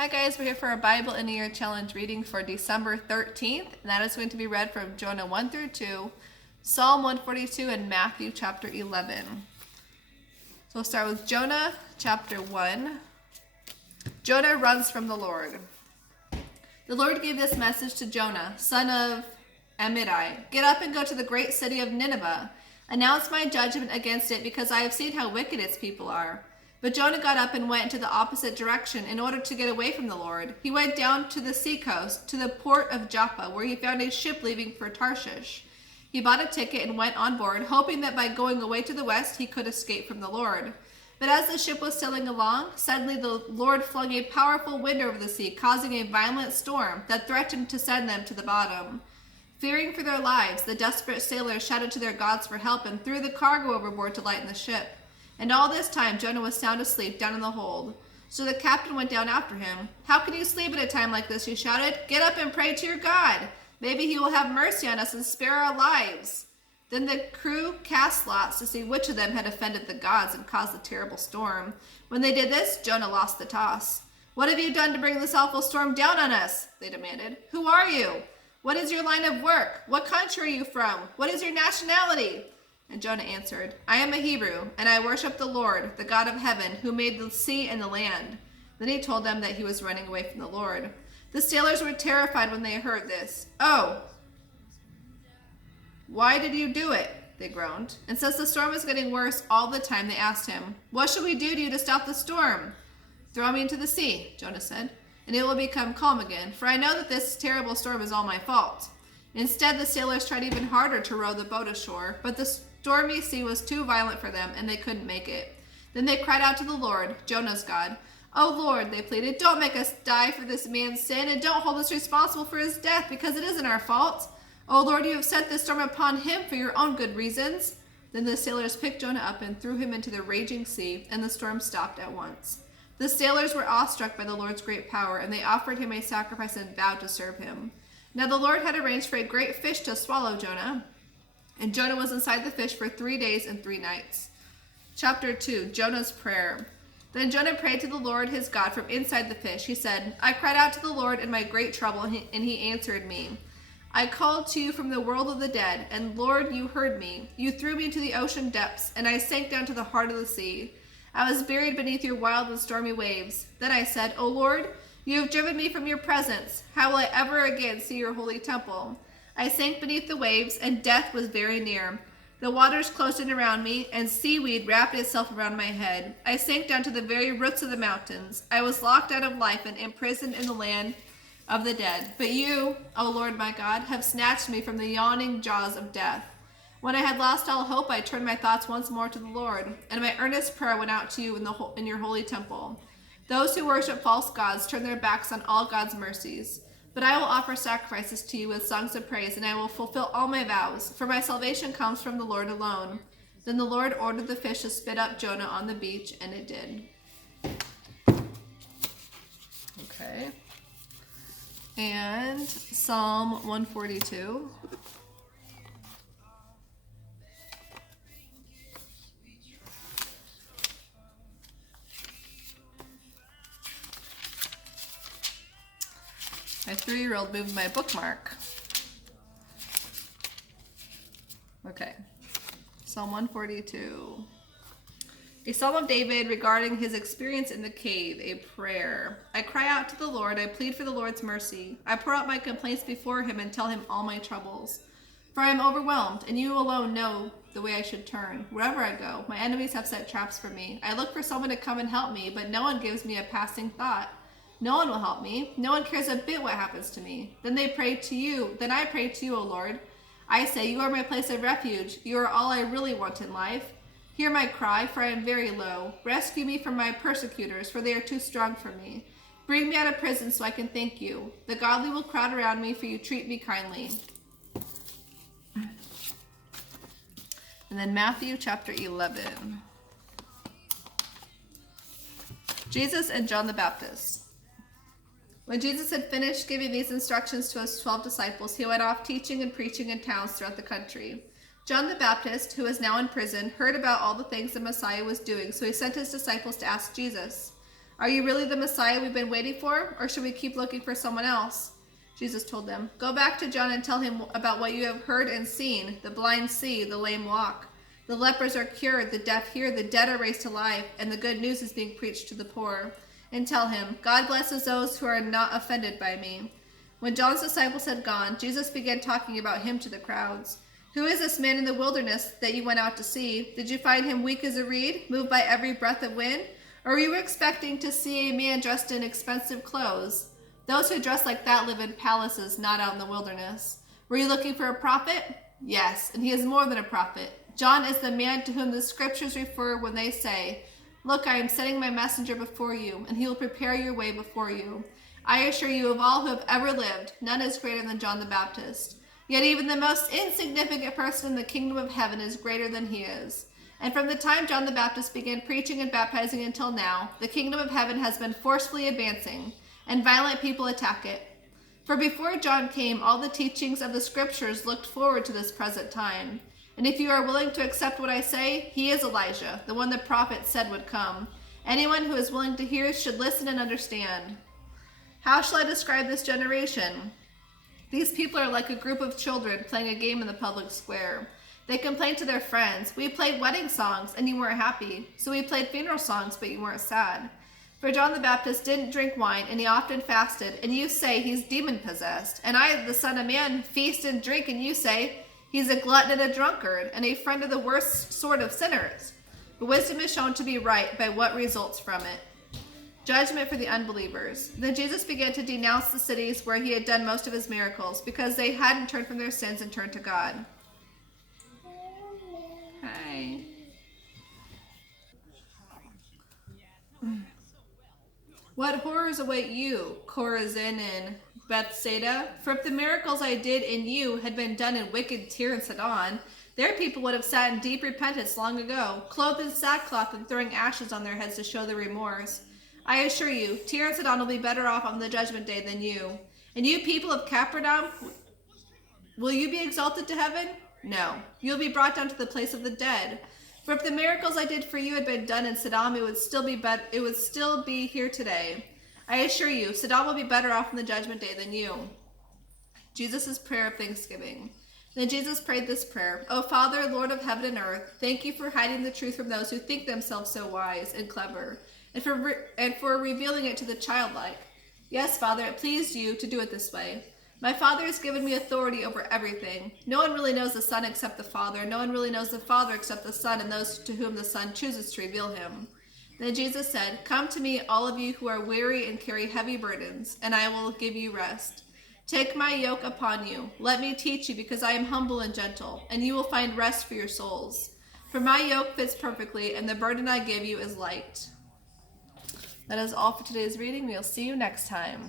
Hi guys, we're here for our Bible in a Year Challenge reading for December 13th, and that is going to be read from Jonah 1 through 2, Psalm 142, and Matthew chapter 11. So we'll start with Jonah chapter 1. Jonah runs from the Lord. The Lord gave this message to Jonah, son of Amittai. Get up and go to the great city of Nineveh. Announce my judgment against it, because I have seen how wicked its people are. But Jonah got up and went into the opposite direction in order to get away from the Lord. He went down to the seacoast, to the port of Joppa, where he found a ship leaving for Tarshish. He bought a ticket and went on board, hoping that by going away to the west he could escape from the Lord. But as the ship was sailing along, suddenly the Lord flung a powerful wind over the sea, causing a violent storm that threatened to send them to the bottom. Fearing for their lives, the desperate sailors shouted to their gods for help and threw the cargo overboard to lighten the ship. And all this time Jonah was sound asleep down in the hold. So the captain went down after him. "How can you sleep at a time like this?" he shouted. "Get up and pray to your God. Maybe he will have mercy on us and spare our lives." Then the crew cast lots to see which of them had offended the gods and caused the terrible storm. When they did this, Jonah lost the toss. "What have you done to bring this awful storm down on us?" they demanded. "Who are you? What is your line of work? What country are you from? What is your nationality?" And Jonah answered, "I am a Hebrew, and I worship the Lord, the God of heaven, who made the sea and the land." Then he told them that he was running away from the Lord. The sailors were terrified when they heard this. "Oh, why did you do it?" they groaned. And since the storm was getting worse all the time, they asked him, "What should we do to you to stop the storm?" "Throw me into the sea," Jonah said, "and it will become calm again, for I know that this terrible storm is all my fault." Instead, the sailors tried even harder to row the boat ashore, but the stormy sea was too violent for them, and they couldn't make it. Then they cried out to the Lord, Jonah's God. "Oh Lord," they pleaded, "don't make us die for this man's sin, and don't hold us responsible for his death, because it isn't our fault. Oh Lord, you have sent this storm upon him for your own good reasons." Then the sailors picked Jonah up and threw him into the raging sea, and the storm stopped at once. The sailors were awestruck by the Lord's great power, and they offered him a sacrifice and vowed to serve him. Now the Lord had arranged for a great fish to swallow Jonah, and Jonah was inside the fish for 3 days and 3 nights. Chapter 2, Jonah's prayer. Then Jonah prayed to the Lord his God from inside the fish. He said, "I cried out to the Lord in my great trouble, and he answered me. I called to you from the world of the dead, and Lord, you heard me. You threw me into the ocean depths, and I sank down to the heart of the sea. I was buried beneath your wild and stormy waves. Then I said, O Lord, you have driven me from your presence. How will I ever again see your holy temple? I sank beneath the waves, and death was very near. The waters closed in around me, and seaweed wrapped itself around my head. I sank down to the very roots of the mountains. I was locked out of life and imprisoned in the land of the dead. But you, O Lord my God, have snatched me from the yawning jaws of death. When I had lost all hope, I turned my thoughts once more to the Lord, and my earnest prayer went out to you in your holy temple. Those who worship false gods turn their backs on all God's mercies. But I will offer sacrifices to you with songs of praise, and I will fulfill all my vows, for my salvation comes from the Lord alone." Then the Lord ordered the fish to spit up Jonah on the beach, and it did. Okay. And Psalm 142. My 3-year-old moved my bookmark. Okay. Psalm 142. A psalm of David regarding his experience in the cave, a prayer. I cry out to the Lord. I plead for the Lord's mercy. I pour out my complaints before him and tell him all my troubles. For I am overwhelmed, and you alone know the way I should turn. Wherever I go, my enemies have set traps for me. I look for someone to come and help me, but no one gives me a passing thought. No one will help me. No one cares a bit what happens to me. Then I pray to you, O Lord. I say, you are my place of refuge. You are all I really want in life. Hear my cry, for I am very low. Rescue me from my persecutors, for they are too strong for me. Bring me out of prison so I can thank you. The godly will crowd around me, for you treat me kindly. And then Matthew chapter 11. Jesus and John the Baptist. When Jesus had finished giving these instructions to his 12 disciples, he went off teaching and preaching in towns throughout the country. John the Baptist, who is now in prison, heard about all the things the Messiah was doing, so he sent his disciples to ask Jesus, Are you really the Messiah we've been waiting for, or should we keep looking for someone else? Jesus told them, Go back to John and tell him about what you have heard and seen. The blind see, the lame walk. The lepers are cured, the deaf hear, the dead are raised to life, and the good news is being preached to the poor. And tell him, God blesses those who are not offended by me. When John's disciples had gone, Jesus began talking about him to the crowds. Who is this man in the wilderness that you went out to see? Did you find him weak as a reed, moved by every breath of wind? Or were you expecting to see a man dressed in expensive clothes? Those who dress like that live in palaces, not out in the wilderness. Were you looking for a prophet? Yes, and he is more than a prophet. John is the man to whom the scriptures refer when they say, Look, I am sending my messenger before you, and he will prepare your way before you. I assure you, of all who have ever lived, none is greater than John the Baptist. Yet even the most insignificant person in the kingdom of heaven is greater than he is. And from the time John the Baptist began preaching and baptizing until now, the kingdom of heaven has been forcefully advancing, and violent people attack it. For before John came, all the teachings of the scriptures looked forward to this present time. And if you are willing to accept what I say, he is Elijah, the one the prophet said would come. Anyone who is willing to hear should listen and understand. How shall I describe this generation? These people are like a group of children playing a game in the public square. They complain to their friends, We played wedding songs and you weren't happy. So we played funeral songs but you weren't sad. For John the Baptist didn't drink wine, and he often fasted, and you say he's demon-possessed. And I, the Son of Man, feast and drink, and you say he's a glutton and a drunkard, and a friend of the worst sort of sinners. But wisdom is shown to be right by what results from it. Judgment for the unbelievers. Then Jesus began to denounce the cities where he had done most of his miracles, because they hadn't turned from their sins and turned to God. Hi. What horrors await you, Chorazin and Bethsaida? For if the miracles I did in you had been done in wicked Tyre and Sidon, their people would have sat in deep repentance long ago, clothed in sackcloth and throwing ashes on their heads to show their remorse. I assure you, Tyre and Sidon will be better off on the judgment day than you. And you people of Capernaum, will you be exalted to heaven? No, you will be brought down to the place of the dead. For if the miracles I did for you had been done in Sodom, it would still be here today. I assure you, Sodom will be better off in the judgment day than you. Jesus' prayer of thanksgiving. Then Jesus prayed this prayer, O Father, Lord of heaven and earth, thank you for hiding the truth from those who think themselves so wise and clever, and for revealing it to the childlike. Yes, Father, it pleased you to do it this way. My Father has given me authority over everything. No one really knows the Son except the Father. No one really knows the Father except the Son and those to whom the Son chooses to reveal him. Then Jesus said, Come to me, all of you who are weary and carry heavy burdens, and I will give you rest. Take my yoke upon you. Let me teach you, because I am humble and gentle, and you will find rest for your souls. For my yoke fits perfectly, and the burden I give you is light. That is all for today's reading. We'll see you next time.